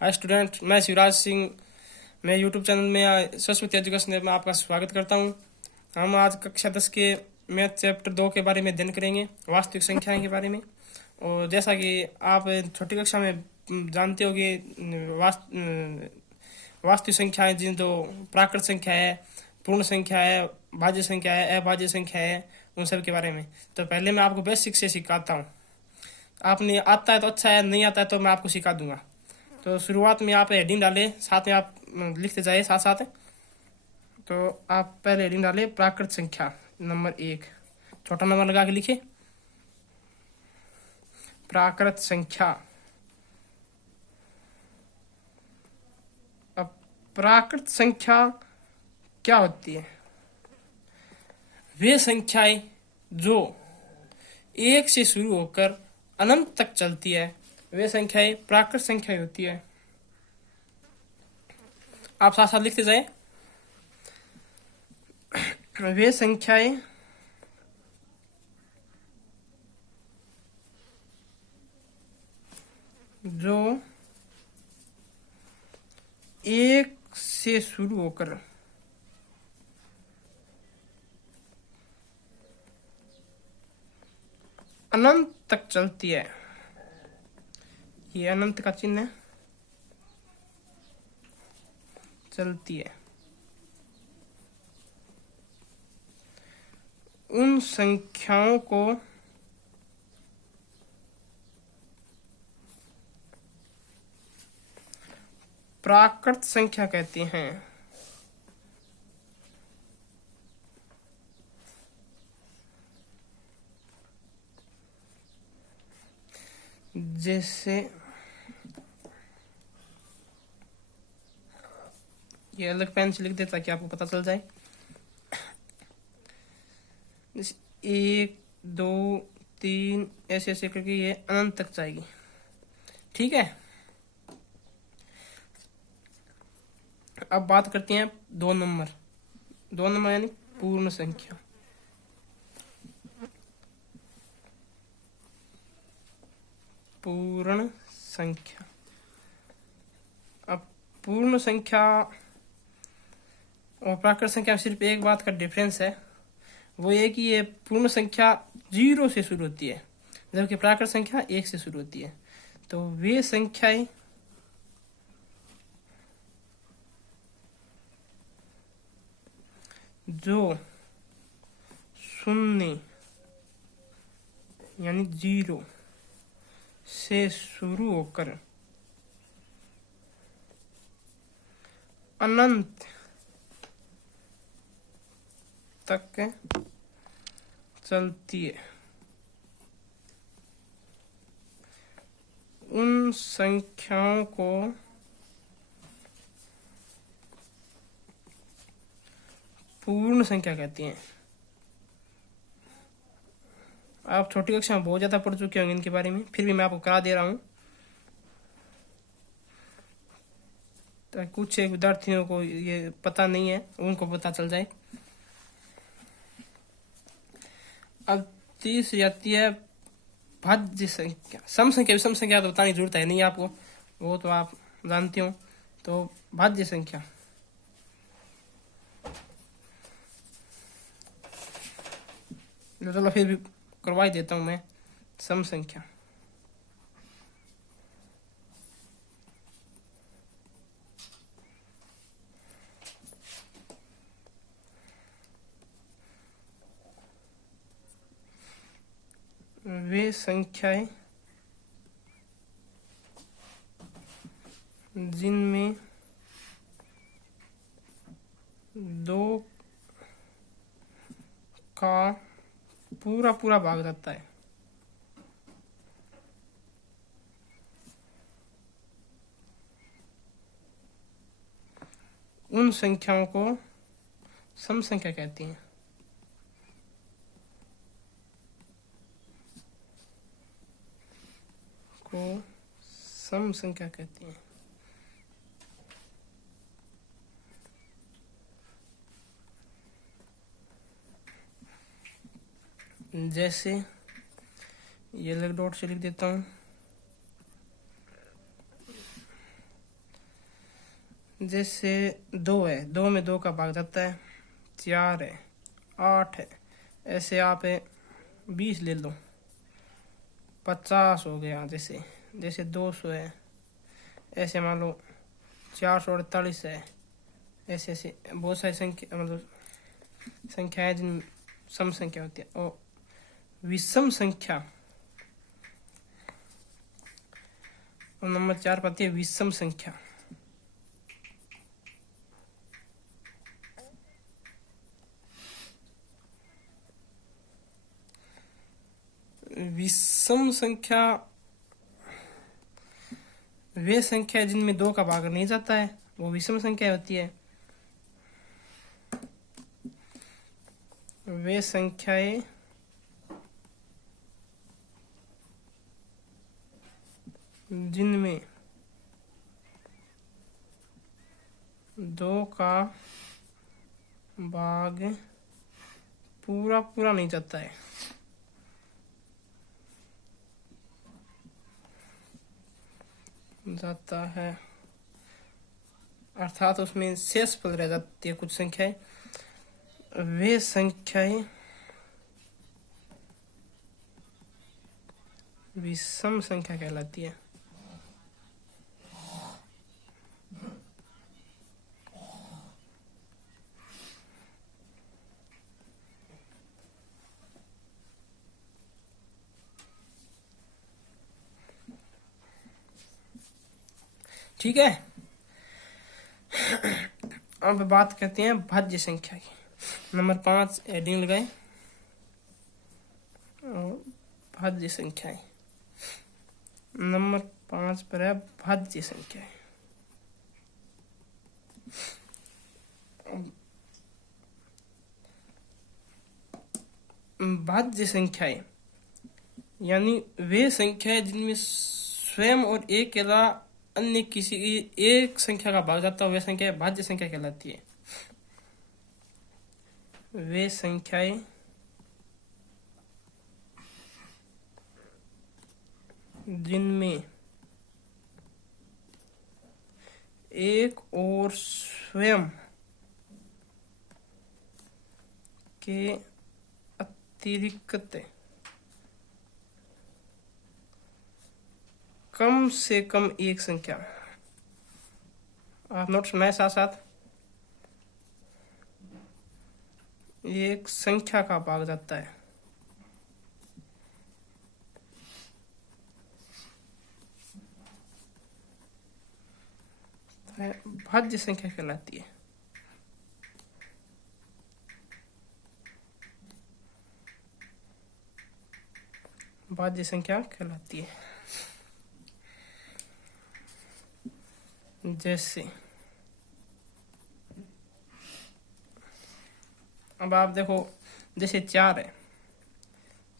Hi student, मैं शिवराज सिंह। मैं YouTube channel में सरस्वती एजुकेशन में आपका स्वागत करता हूं। हम आज कक्षा 10 के मैथ चैप्टर 2 के बारे में अध्ययन करेंगे, वास्तविक संख्याएं के बारे में। और जैसा कि आप छोटी कक्षा में जानते होंगे, वास्तविक संख्याएं जिन जो प्राकृत संख्या है, पूर्ण संख्या है, भाज्य संख्या है, अभाज्य संख्या है, उन सब के बारे में। तो पहले मैं आपको बेसिक से सिखाता हूँ। आपने आता है तो अच्छा है, नहीं आता है तो मैं आपको सिखा दूंगा। तो शुरुआत में आप हेडिंग डालें, साथ में आप लिखते जाइए साथ साथ। तो आप पहले हेडिंग डालें प्राकृत संख्या नंबर 1, छोटा नंबर लगा के लिखिए प्राकृत संख्या। अब प्राकृत संख्या क्या होती है? वे संख्याएं जो 1 से शुरू होकर अनंत तक चलती है, वे संख्याएं प्राकृत संख्या होती है। आप साथ साथ लिखते जाए। वे संख्याएं जो 1 से शुरू होकर अनंत तक चलती है, ये अनंत का चिन्ह है, चलती है, उन संख्याओं को प्राकृत संख्या कहते हैं। जैसे ये अलग पेन से लिख दे ताकि आपको पता चल जाए। 1 2 3 ऐसे ऐसे करके ये अनंत तक जाएगी। ठीक है, अब बात करते हैं 2 नंबर। 2 नंबर यानी पूर्ण संख्या। पूर्ण संख्या। अब पूर्ण संख्या और प्राकृत संख्या में सिर्फ एक बात का डिफरेंस है, वो ये कि ये पूर्ण संख्या 0 से शुरू होती है, जबकि प्राकृत संख्या 1 से शुरू होती है। तो वे संख्याएं जो 0 यानी 0 से शुरू होकर अनंत तक चलती है, उन संख्याओं को पूर्ण संख्या कहती हैं। आप छोटी कक्षा में बहुत ज्यादा पढ़ चुके होंगे इनके बारे में, फिर भी मैं आपको करा दे रहा हूं ताकि कुछ एक विद्यार्थियों को ये पता नहीं है, उनको पता चल जाए। अब तीसरी आती है भाज्य संख्या। सम संख्या, विषम संख्या तो बताने की जरूरत है नहीं आपको, वो तो आप जानते हो। तो भाज्य संख्या, चलो फिर भी करवा ही देता हूं मैं। सम संख्या, वे संख्याएं जिनमें 2 का पूरा पूरा भाग रहता है, उन संख्याओं को सम संख्या कहती हैं। को सम संख्या कहती हैं। जैसे ये अलग डॉट से लिख देता हूँ। जैसे 2 है, 2 में 2 का भाग जाता है, 4 है, 8 है, ऐसे आप 20 ले लो, 50 हो गया। जैसे जैसे 200 है, ऐसे मान लो 448 है। ऐसे ऐसे बहुत सारी संख्या, मतलब संख्या है जिन सम संख्या होती है। और विषम संख्या, और नंबर 4 पर आती है विषम संख्या। विषम संख्या वे संख्या जिनमें 2 का भाग नहीं जाता है, वो विषम संख्या होती है। वे संख्याएं जिनमें 2 का भाग पूरा पूरा नहीं जाता है, अर्थात उसमें शेष पद रह जाती है कुछ संख्याएं, वे संख्याएं विषम संख्या कहलाती है। ठीक है, अब बात करते हैं भाज्य संख्या की। नंबर 5 हेडिंग लगाए, भाज्य संख्याएं। नंबर 5 पर है भाज्य संख्याएं। भाज्य संख्याएं यानी वे संख्याएं जिनमें स्वयं और एक के अलावा अन्य किसी एक संख्या का भाग जाता है, वे संख्या भाज्य संख्या कहलाती है। वे संख्याएं जिनमें एक और स्वयं के अतिरिक्त कम से कम एक संख्या, आप नोट सुनाए साथ साथ, एक संख्या का भाग जाता है, भाज्य संख्या कहलाती है। भाज्य संख्या कहलाती है। जैसे अब आप देखो, जैसे 4 है,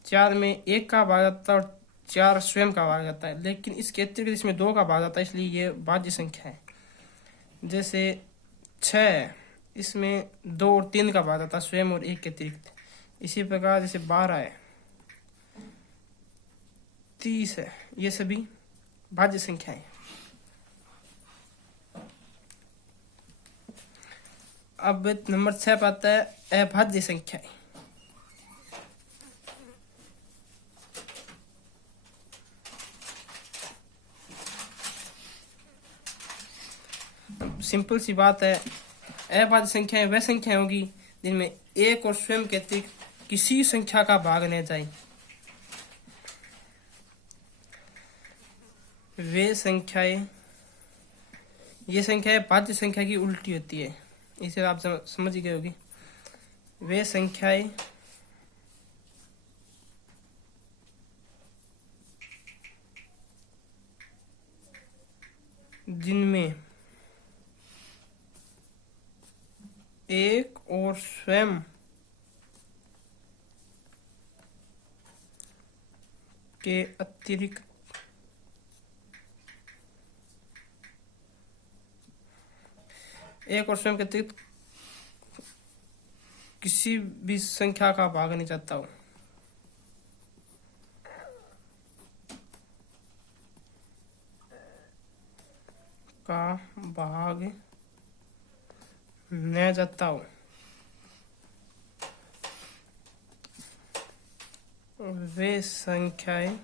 4 में 1 का भाग जाता है और 4 स्वयं का भाग जाता है, लेकिन इसके अतिरिक्त इसमें 2 का भाग जाता है, इसलिए ये भाज्य संख्या है। जैसे 6 है, इसमें 2 और 3 का भाग जाता है स्वयं और 1 के अतिरिक्त। इसी प्रकार जैसे 12 है, 30 है, ये सभी भाज्य संख्याएं। अब नंबर 6 पर आता है अभाज्य संख्याएं। सिंपल सी बात है, अभाज्य संख्याएं वह संख्याएं होगी जिनमें एक और स्वयं के अतिरिक्त किसी संख्या का भाग न जाए। वे संख्याएं, ये संख्याएं भाज्य संख्या की उल्टी होती है, इसे आप समझ गए होगी। वे संख्याएं जिनमें एक और स्वयं के अतिरिक्त एक और स्वयं के अतिरिक्त किसी भी संख्या का भाग नहीं जाता हो। का भाग मैं जाता हूँ, वे संख्याएं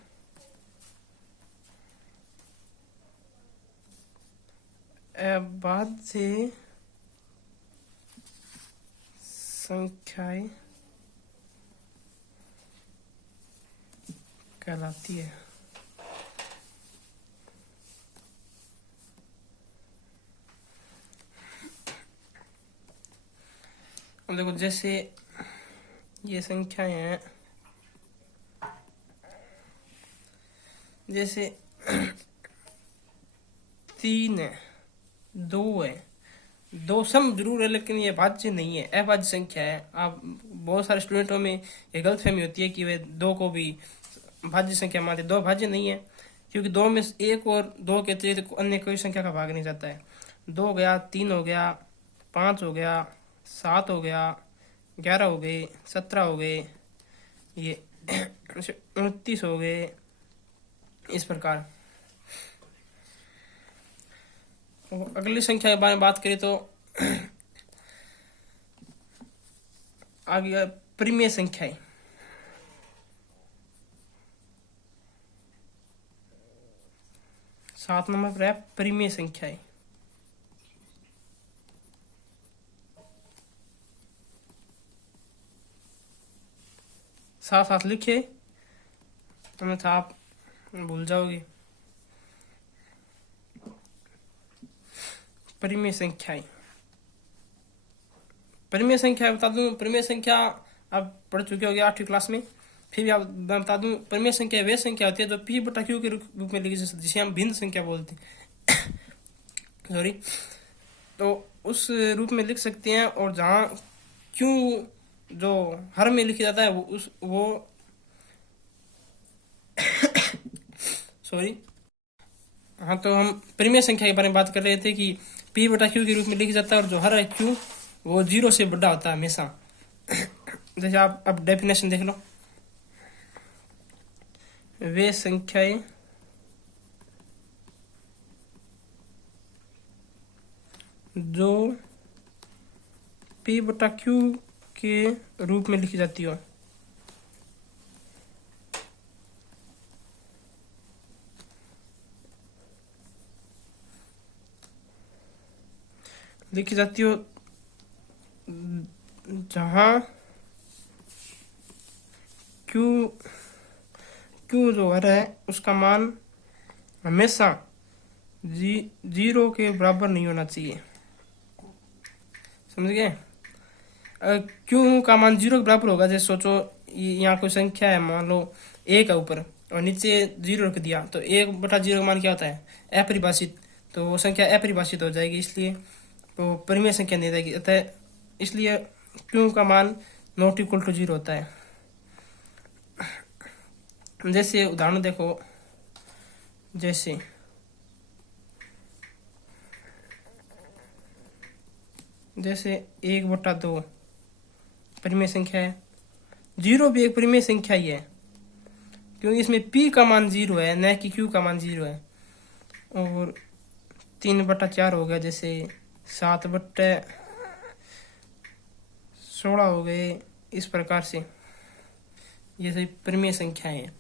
अभाज्य संख्याएं कहलाती है। देखो जैसे ये संख्याएं हैं, जैसे 3 है, 2 है, 2 सम जरूर है लेकिन ये भाज्य नहीं है, अभाज्य संख्या है। आप बहुत सारे स्टूडेंटों में ये गलतफहमी होती है कि वे 2 को भी भाज्य संख्या मानते। 2 भाज्य नहीं है, क्योंकि 2 में 1 और 2 के अतिरिक्त अन्य कोई संख्या का भाग नहीं जाता है। 2 हो गया, 3 हो गया, 5 हो गया, 7 हो गया, 11 हो गए, 17 हो गए, ये 29 हो गए, इस प्रकार। अगली संख्या के बारे में बात करें तो आगे परिमेय संख्याएं। सात नंबर पर है परिमेय संख्याएं। साथ साथ लिखे, अन्यथा आप भूल जाओगे। परिमेय संख्याएं, परिमेय संख्या बता दूं, परिमेय संख्या आप पढ़ चुके होंगे 8वीं क्लास में, फिर भी आप मैं बता दूं, परिमेय संख्या वे संख्या होती है जो पी बटा क्यू के रूप में लिखी जा सकती है, जिसे हम भिन्न संख्या बोलते हैं। सॉरी, तो उस रूप में लिख सकते हैं, और जहाँ क्यू जो हर में लिखा जाता है वो सॉरी, हाँ, तो हम परिमेय संख्या के बारे में बात कर रहे थे कि पी बटा क्यू के रूप में लिखा जाता है, और जो हर है क्यू वो 0 से बड़ा होता है हमेशा। जैसे आप अब डेफिनेशन देख लो, वे संख्याएं जो पी बटा क्यू के रूप में लिखी जाती हो, लिखी जाती हो जहां क्यू जो है उसका मान हमेशा 0 के बराबर नहीं होना चाहिए। समझ गए? क्यू का मान 0 के बराबर होगा, जैसे सोचो यहाँ कोई संख्या है, मान लो 1 है ऊपर और नीचे 0 रख दिया, तो 1 बटा 0 का मान क्या होता है? अपरिभाषित। तो वो संख्या अपरिभाषित हो जाएगी, इसलिए तो परिमेय संख्या नहीं रहेगी। अतः इसलिए क्यू का मान नॉट इक्वल टू 0 होता है। जैसे उदाहरण देखो, जैसे जैसे 1/2 परिमेय संख्या है, 0 भी एक परिमेय संख्या ही है, क्योंकि इसमें p का मान 0 है, न कि q का मान 0 है। और 3/4 हो गया, जैसे 7/16 हो गए, इस प्रकार से ये सभी परिमेय संख्याएं हैं।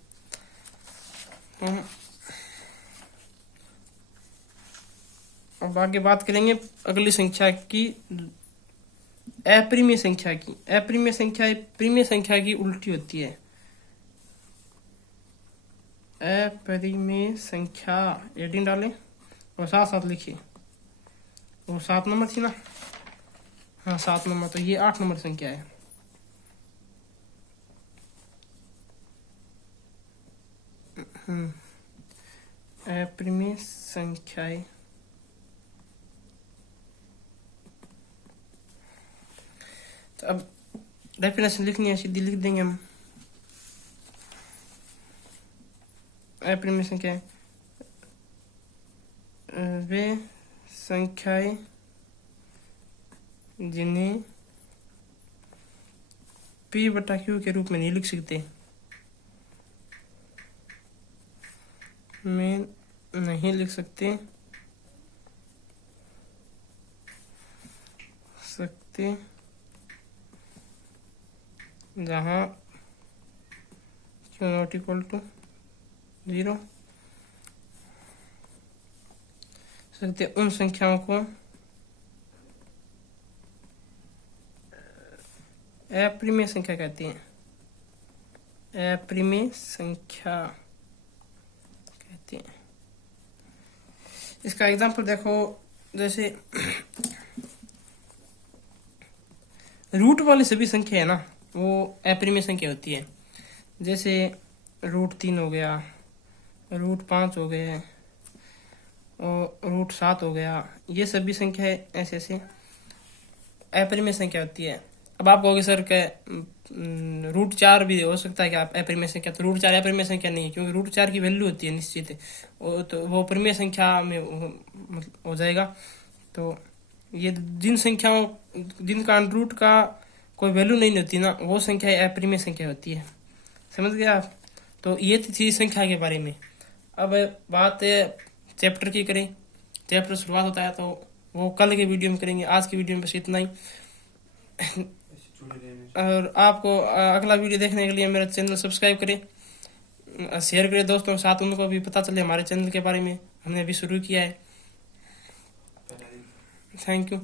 अब आगे बात करेंगे अगली संख्या की, अपरिमेय संख्या की। अपरिमेय संख्या परिमेय संख्या की उल्टी होती है। अपरिमेय संख्या एडिंग डालें और साथ साथ लिखिए। वो 7 नंबर थी ना? हाँ 7 नंबर, तो ये 8 नंबर संख्या है। अपरिमेय संख्याएं तो अब डेफिनेशन लिखनी है, सीधी लिख देंगे हम। अपरिमेय संख्या वे संख्याएं जिन्हें p बटा q के रूप में नहीं लिख सकते, में नहीं लिख सकते शक्ति जहाँ q नॉट इक्वल टू 0, शक्ति उन संख्याओं को अपरिमेय संख्या कहती हैं, अपरिमेय संख्या कहती हैं। इसका एग्जांपल देखो, जैसे रूट वाली सभी संख्या है ना, वो अपरिमेय संख्या होती है। जैसे √3 हो गया, √5 हो गए और √7 हो गया, ये सभी संख्या ऐसे ऐसे अपरिमेय संख्या होती है। अब आप कहोगे सर के √4 भी हो सकता है कि आप अपरिमेय संख्या, तो √4 अपरिमेय संख्या नहीं है, क्योंकि √4 की वैल्यू होती है निश्चित, तो वो परिमेय संख्या में हो जाएगा। तो ये जिन संख्याओं जिनका √ का कोई वैल्यू नहीं होती ना, वो संख्या अपरिमेय संख्या होती है। समझ गया आप? तो ये थी संख्या के बारे में। अब बात चैप्टर की करें, चैप्टर शुरुआत होता है तो वो कल के वीडियो में करेंगे, आज की वीडियो में बस इतना ही। और आपको अगला वीडियो देखने के लिए मेरा चैनल सब्सक्राइब करें, शेयर करें दोस्तों के साथ, उनको भी पता चले हमारे चैनल के बारे में, हमने अभी शुरू किया है। Thank you.